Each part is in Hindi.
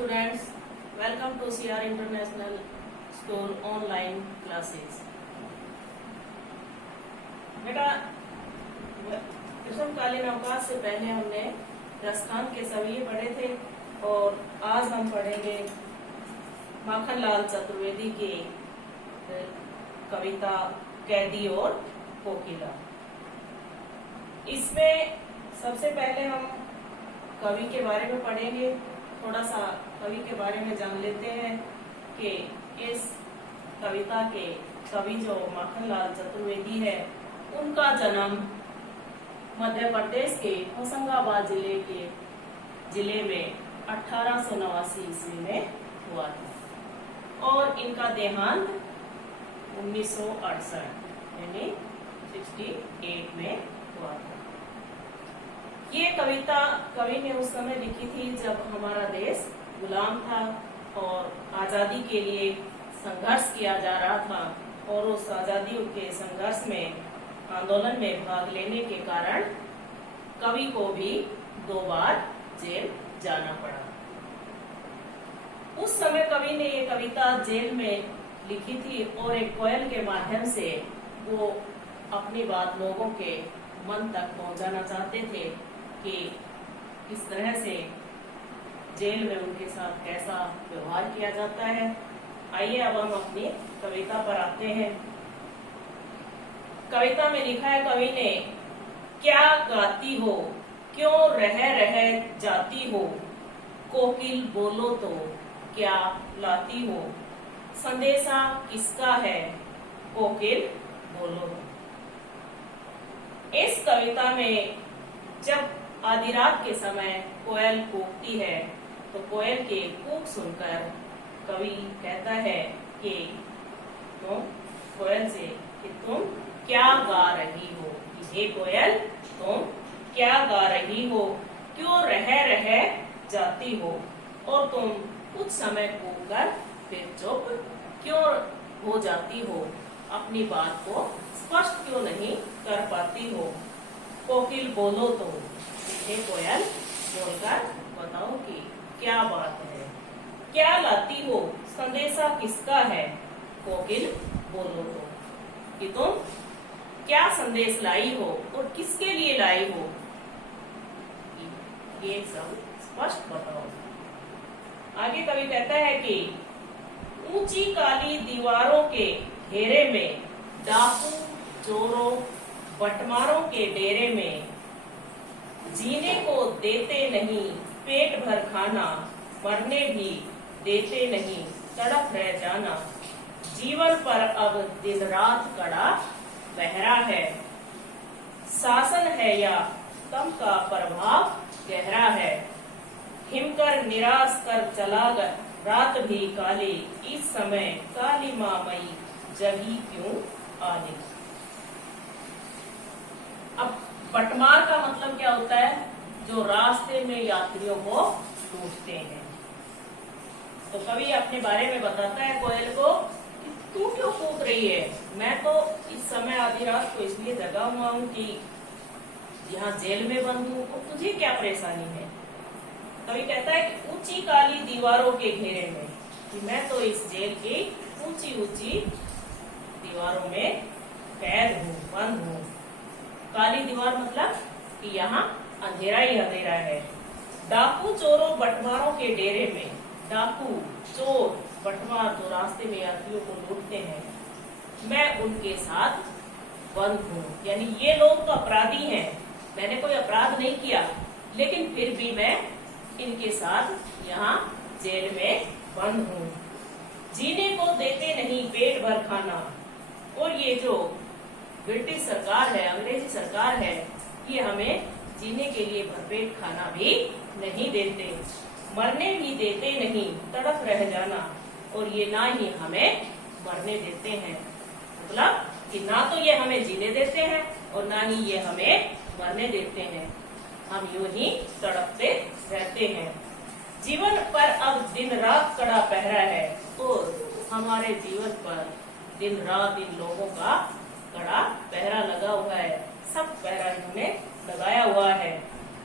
students, welcome to CR International School online classes. बेटा ग्रीष्मकालीन अवकाश से पहले हमने प्रस्थान के सविये पढ़े थे और आज हम पढ़ेंगे माखनलाल चतुर्वेदी की कविता कैदी और कोकिला। इसमें सबसे पहले हम कवि के बारे में पढ़ेंगे, थोड़ा सा कवि के बारे में जान लेते हैं कि इस कविता के कवि जो माखनलाल चतुर्वेदी है उनका जन्म मध्य प्रदेश के होशंगाबाद जिले में 1889 ईस्वी में हुआ था और इनका देहांत 1968 यानी 68 में हुआ था। ये कविता कवि ने उस समय लिखी थी जब हमारा देश गुलाम था और आजादी के लिए संघर्ष किया जा रहा था और उस आजादी के संघर्ष में आंदोलन में भाग लेने के कारण कवि को भी 2 बार जेल जाना पड़ा। उस समय कवि ने ये कविता जेल में लिखी थी और एक कोयल के माध्यम से वो अपनी बात लोगों के मन तक पहुंचाना चाहते थे कि इस तरह से जेल में उनके साथ कैसा व्यवहार किया जाता है। आइए अब हम अपनी कविता पर आते हैं। कविता में लिखा है कवि ने, क्या गाती हो क्यों रह जाती हो, कोकिल बोलो तो क्या लाती हो, संदेशा किसका है कोकिल बोलो। इस कविता में जब आधी रात के समय कोयल कूकती है तो कोयल के कूक सुनकर कवि कहता है कि कोयल से कि तुम क्या गा रही हो, हे कोयल तुम क्या गा रही हो, क्यों रह जाती हो और तुम कुछ समय कूक कर फिर चुप क्यों हो जाती हो, अपनी बात को स्पष्ट क्यों नहीं कर पाती हो, कोकिल बोलो तो, हे कोयल बोलकर बताओ कि क्या बात है, क्या लाती हो, संदेशा किसका है, कोकिल बोलो तो, कि तुम क्या संदेश लाई हो और किसके लिए लाई हो, ये सब स्पष्ट बताओ। आगे कवि कहता है कि ऊंची काली दीवारों के घेरे में, डाकू चोरों बटमारों के डेरे में, जीने को देते नहीं पेट भर खाना, मरने भी देते नहीं तड़प रह जाना, जीवन पर अब दिन रात कड़ा पहरा है, शासन है या तम का प्रभाव गहरा है, हिमकर निराश कर चला रात भी काली, इस समय काली माँ मई जगी क्यों आली। अब बटमार का मतलब क्या होता है, जो रास्ते में यात्रियों को लूटते हैं। तो कवि अपने बारे में बताता है कोयल को कि तू क्यों कूद रही है, मैं तो इस समय आधी रात को इसलिए जगा हुआ हूँ कि यहाँ जेल में बंद हूँ, तो तुझे क्या परेशानी है। कवि कहता है कि ऊंची काली दीवारों के घेरे में, कि मैं तो इस जेल की ऊंची ऊंची दीवारों में कैद हूँ, बंद हूँ। काली दीवार मतलब कि यहाँ अंधेरा ही अंधेरा है। डाकू चोरों बटमारों के डेरे में, डाकू चोर बटमार जो रास्ते में यात्रियों को लूटते हैं, मैं उनके साथ बंद हूँ, यानी ये लोग तो अपराधी हैं, मैंने कोई अपराध नहीं किया लेकिन फिर भी मैं इनके साथ यहाँ जेल में बंद हूँ। जीने को देते नहीं पेट भर खाना, और ये जो ब्रिटिश सरकार है, अंग्रेजी सरकार है, ये हमें जीने के लिए भरपेट खाना भी नहीं देते, मरने भी देते नहीं तड़प रह जाना, और ये ना ही हमें मरने देते हैं, मतलब कि ना तो ये हमें जीने देते हैं और ना ही ये हमें मरने देते हैं, हम यूं ही तड़पते रहते हैं। जीवन पर अब दिन रात कड़ा पहरा है, और हमारे जीवन पर दिन रात इन लोगों का कड़ा पहरा लगा हुआ है, सब पहरा इन्होंने लगाया हुआ है।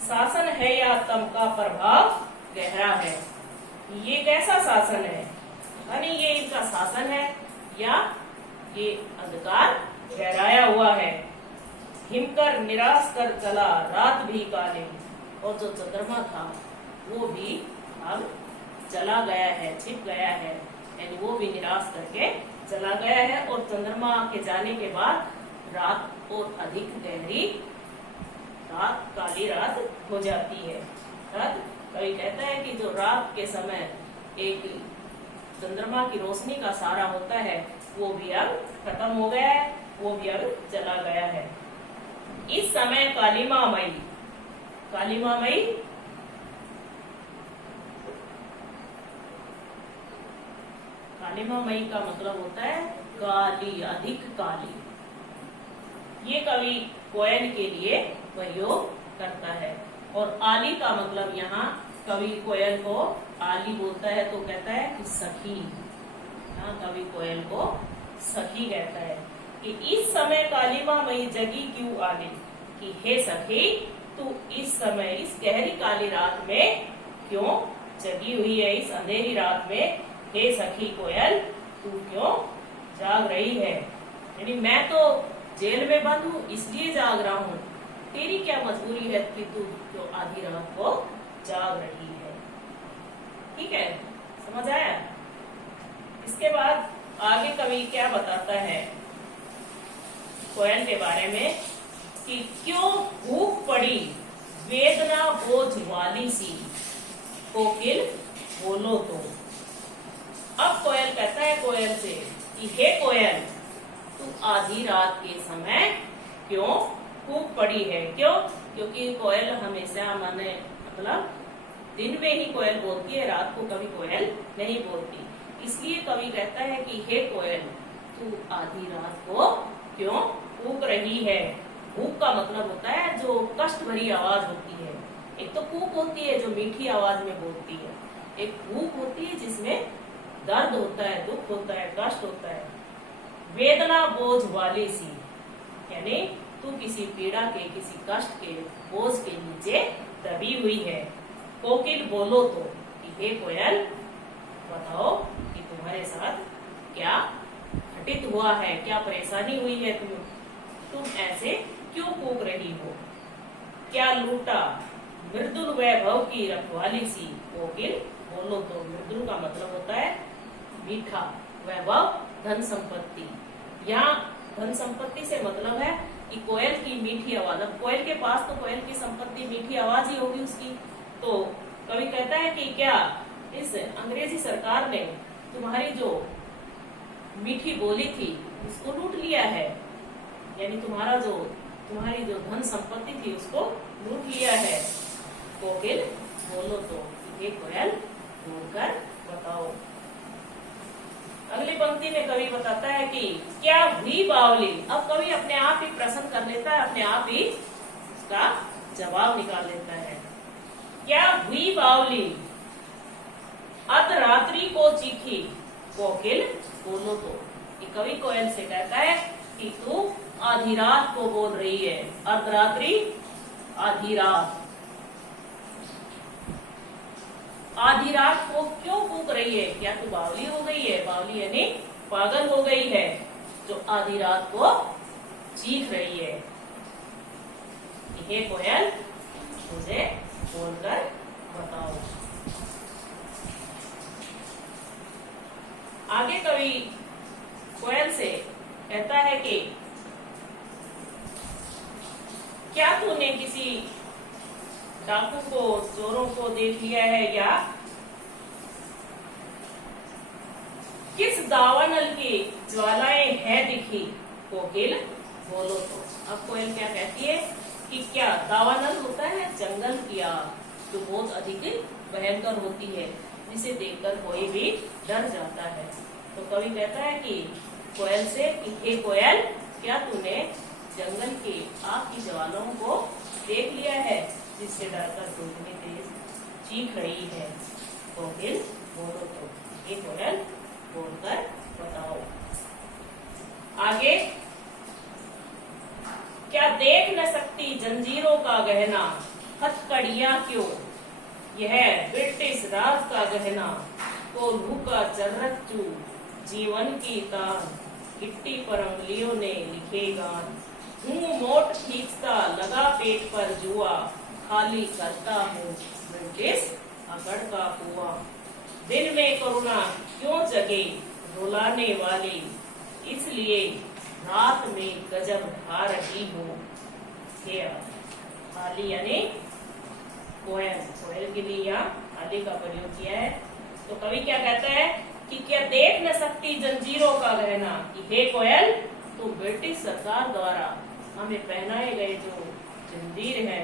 शासन है या तम का प्रभाव गहरा है, ये कैसा शासन है, यानी ये इनका शासन है या ये अंधकार ठहराया हुआ है। हिमकर निराश कर चला रात भी काले, और जो चंद्रमा था वो भी अब चला गया है, छिप गया है, यानी वो भी निराश करके चला गया है। और चंद्रमा के जाने के बाद रात और अधिक गहरी रात, काली रात हो जाती है। रात कभी कहता है कि जो रात के समय एक चंद्रमा की रोशनी का सारा होता है वो भी अब खत्म हो गया है, वो भी अब चला गया है। इस समय कालिमा मई, कालिमा मई कालिमा मई का मतलब होता है काली, अधिक काली। ये कवि कोयल के लिए प्रयोग करता है। और आली का मतलब यहाँ कवि कोयल को आली बोलता है तो कहता है कि सखी। यहाँ कवि कोयल को सखी कहता है कि इस समय कालिमा मई जगी क्यों आली, कि हे सखी तू इस समय, इस गहरी काली रात में क्यों जगी हुई है, इस अंधेरी रात में हे सखी कोयल तू क्यों जाग रही है। यानी मैं तो जेल में बंद हूँ इसलिए जाग रहा हूँ, तेरी क्या मजबूरी है कि तू क्यों आधी रात को जाग रही है। ठीक है, समझ आया। इसके बाद आगे कवि क्या बताता है कोयल के बारे में कि क्यों भूख पड़ी वेदना बोझ वाली सी, कोकिल बोलो तो। अब कोयल कहता है कोयल से कि हे कोयल तू आधी रात के समय क्यों भूख पड़ी है। क्यों? क्योंकि कोयल हमेशा माने मतलब दिन में ही कोयल बोलती है, रात को कभी कोयल नहीं बोलती। इसलिए कवि कहता है कि हे कोयल तू आधी रात को क्यों कूक रही है। कूक का मतलब होता है जो कष्ट भरी आवाज होती है। एक तो कूक होती है जो मीठी आवाज में बोलती है, एक कूक होती है जिसमें दर्द होता है, दुख होता है, कष्ट होता है। वेदना बोझ वाली सी, यानी तू किसी पीड़ा के, किसी कष्ट के बोझ के नीचे दबी हुई है। कोकिल बोलो तो, कि हे कोयल बताओ कि तुम्हारे साथ क्या घटित हुआ है, क्या परेशानी हुई है, तुम ऐसे क्यों कूक रही हो। क्या लूटा मृदुल वैभव की रखवाली सी, कोकिल बोलो तो। मृदुल का मतलब होता है मीठा, वैभव धन संपत्ति। यहाँ धन संपत्ति से मतलब है कि कोयल की मीठी आवाज। अब कोयल के पास तो कोयल की संपत्ति मीठी आवाज ही होगी उसकी। तो कवि कहता है कि क्या इस अंग्रेजी सरकार ने तुम्हारी जो मीठी बोली थी उसको लूट लिया है, यानी तुम्हारी जो धन संपत्ति थी उसको लूट लिया है। कोकिल बोलो तो, ये कोयल बोलकर बताओ। अगली पंक्ति में कवि बताता है कि क्या हुई बावली। अब कवि अपने आप ही प्रश्न कर लेता है, अपने आप ही उसका जवाब निकाल लेता है। क्या हुई बावली अर्धरात्रि को चीखी, कोकिल बोलो तो। ये कवि कोयल से कहता है कि तू आधी रात को बोल रही है। अर्धरात्रि, आधी रात। आधी रात को क्यों कूक रही है? क्या तू बावली हो गई है? बावली यानी पागल हो गई है जो आधी रात को चीख रही है। ये कोयल मुझे बोलकर बताओ। आगे कवि कोयल से कहता है कि क्या तूने किसी डाकू को, चोरों को देख लिया है, या किस दावानल की ज्वालाएं हैं दिखी, कोकिल बोलो तो। अब कोयल क्या कहती है कि क्या दावानल होता है जंगल की आग, जो बहुत अधिक भयंकर होती है, जिसे देखकर कोई भी डर जाता है। तो कवि कहता है कि कोयल से कि हे कोयल क्या तूने जंगल की आग की ज्वालाओं को देख लिया है, जिससे डरकर तू इतनी तेज चीख रही है। कोकिल बोलो तो, हे कोयल बोलकर बताओ। आगे क्या देख न सकती जंजीरों का गहना, हथकड़ियां क्यों यह ब्रिटिश राज का गहना, कोल्हू का चर्रच्चू जीवन की तान, गिट्टी पर उंगलियों ने लिखे गान, मुंह मोट खींचता लगा पेट पर जुआ, खाली करता हूँ ब्रिटिश अकड़ का कुआं। दिन में करुणा क्यों जगे रुलाने वाली, इसलिए रात में गजब ढा रही हूँ। खाली यानी कोयल, कोयल के लिए यहाँ खाली का प्रयोग किया है। तो कवि क्या कहता है कि क्या देख न सकती जंजीरों का गहना, कि हे कोयल तो ब्रिटिश सरकार द्वारा हमें पहनाए गए जो जंजीर है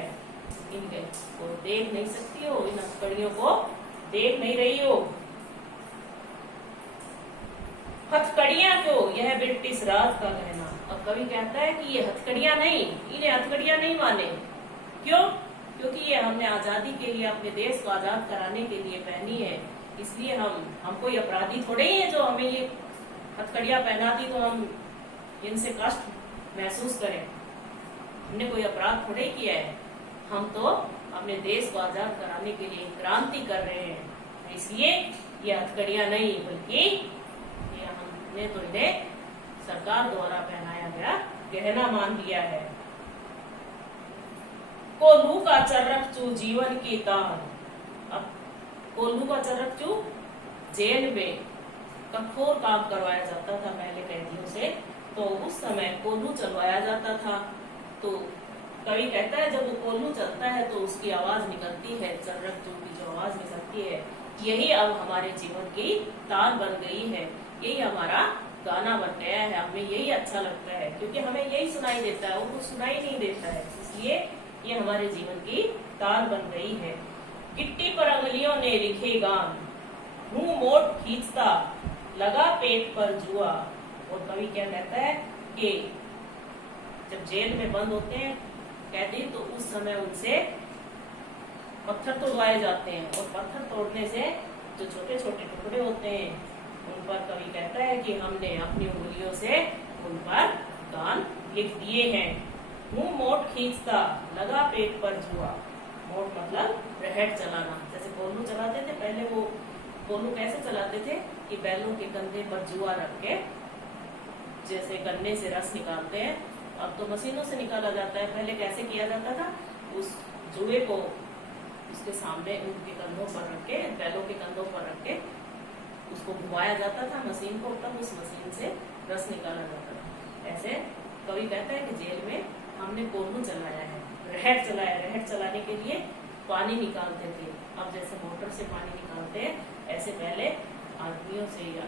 इनके को देख नहीं सकती हो, इन हथकड़ियों को देख नहीं रही हो। हथकड़ियां क्यों, यह ब्रिटिश राज का गहना। अब कवि कहता है कि ये हथकड़ियां नहीं, इन्हें हथकड़ियां नहीं माने। क्यों? क्योंकि ये हमने आजादी के लिए, अपने देश को आजाद कराने के लिए पहनी है, इसलिए हम कोई अपराधी थोड़े ही है जो हमें ये हथकड़ियां पहना दी तो हम इनसे कष्ट महसूस करें। हमने कोई अपराध थोड़े किया है, हम तो अपने देश को आजाद कराने के लिए क्रांति कर रहे हैं, इसलिए ये हथकड़ियां नहीं बल्कि ये हमने तो इन्हें सरकार द्वारा पहनाया गया गहना मान लिया है। कोल्हू का चर्रच्चू जीवन की तान। अब कोल्हू का चर्रच्चू जेल में कठोर काम करवाया जाता था पहले कैदियों से, तो उस समय कोल्हू चलवाया जाता था। तो कवि कहता है जब वो कोल्हू चलता है तो उसकी आवाज निकलती है, चर्रच्चू की जो आवाज निकलती है, यही अब हमारे जीवन की तान बन गई है, यही हमारा गाना बन गया है, हमें यही अच्छा लगता है क्योंकि हमें यही सुनाई देता है, वो कुछ सुनाई नहीं देता है, इसलिए ये हमारे जीवन की तार बन गई है। गिट्टी पर अंगुलियों ने लिखे गान, मुंह मोट खींचता लगा पेट पर जुआ। और कवि क्या कहता है कि जब जेल में बंद होते हैं कैदी तो उस समय उनसे पत्थर तोड़वाए जाते हैं, और पत्थर तोड़ने से जो छोटे छोटे टुकड़े होते हैं उन पर कवि कहता है कि हमने अपनी उंगलियों से उन पर गान लिख दिए हैं। मुंह मोट खींचता लगा पेट पर जुआ। मोट मतलब रहट चलाना, जैसे कोल्हू चलाते थे पहले, वो कोल्हू कैसे चलाते थे कि बैलों के कंधे पर जुआ रख के जैसे गन्ने से रस निकालते हैं, अब तो मशीनों से निकाला जाता है, पहले कैसे किया जाता था, उस जुए को उसके सामने उनके कंधों पर रख के, बैलों के कंधों पर रख के उसको घुमाया जाता था मशीन को, तब उस मशीन से रस निकाला जाता था। ऐसे कवि कहता है कि जेल में हमने कोल्हू चलाया है, रहट चलाया। रहट चलाने के लिए पानी निकालते थे, अब जैसे मोटर से पानी निकालते हैं ऐसे पहले आदमियों से या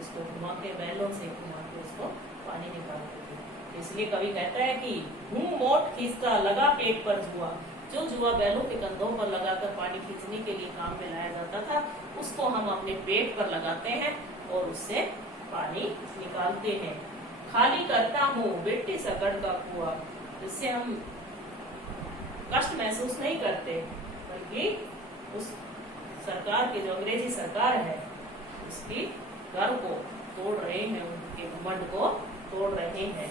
उसको घुमा के, बैलों से घुमा के उसको पानी निकालते थे। इसलिए कवि कहता है कि मुंह मोट खींचता लगा पेट पर जुआ। जो जुआ बैलों के कंधों पर लगाकर पानी खींचने के लिए काम में लाया जाता था, उसको हम अपने पेट पर लगाते हैं और उससे पानी निकालते हैं। खाली करता हूँ ब्रिटिश अकड़ का कुआं, जिससे हम कष्ट महसूस नहीं करते, बल्कि उस सरकार की, जो अंग्रेजी सरकार है, उसकी घर को तोड़ रहे हैं, उनके घमंड को तोड़ रहे हैं।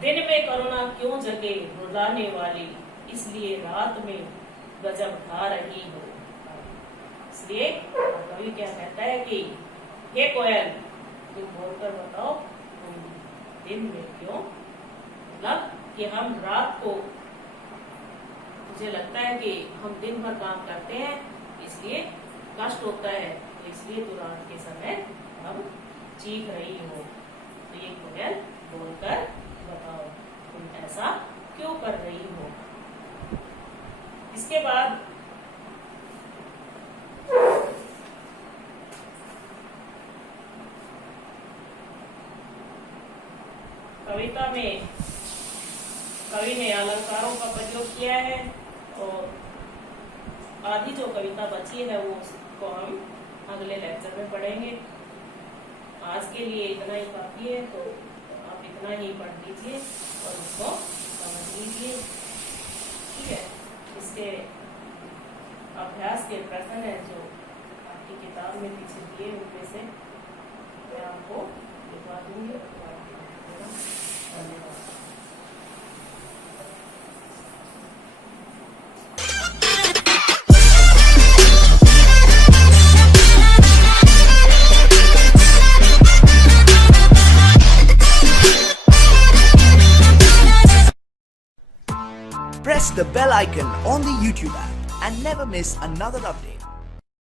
दिन में करुणा क्यों जगे रुलाने वाली, इसलिए रात में गजब ढा रही हो। इसलिए कवि क्या कहता है कि हे कोयल तुम बोलकर बताओ तुम दिन में क्यों, मतलब कि हम रात को, मुझे लगता है कि हम दिन भर काम करते हैं इसलिए कष्ट होता है, तो इसलिए तू रात के समय अब चीख रही हो। तो ये कोयल बोलकर बताओ तुम ऐसा क्यों कर रही हो। इसके बाद कविता में कवि ने अलंकारों का प्रयोग किया है, और आधी जो कविता बची है वो उसको हम अगले लेक्चर में पढ़ेंगे। आज के लिए इतना ही काफी है, तो आप इतना ही पढ़ लीजिए और उसको समझ लीजिए, ठीक है। इसके अभ्यास के प्रश्न है जो आपकी किताब में पीछे दिए, उनमें से मैं आपको दिखा दूंगी। धन्यवाद। Press the bell icon on the YouTube app and never miss another update.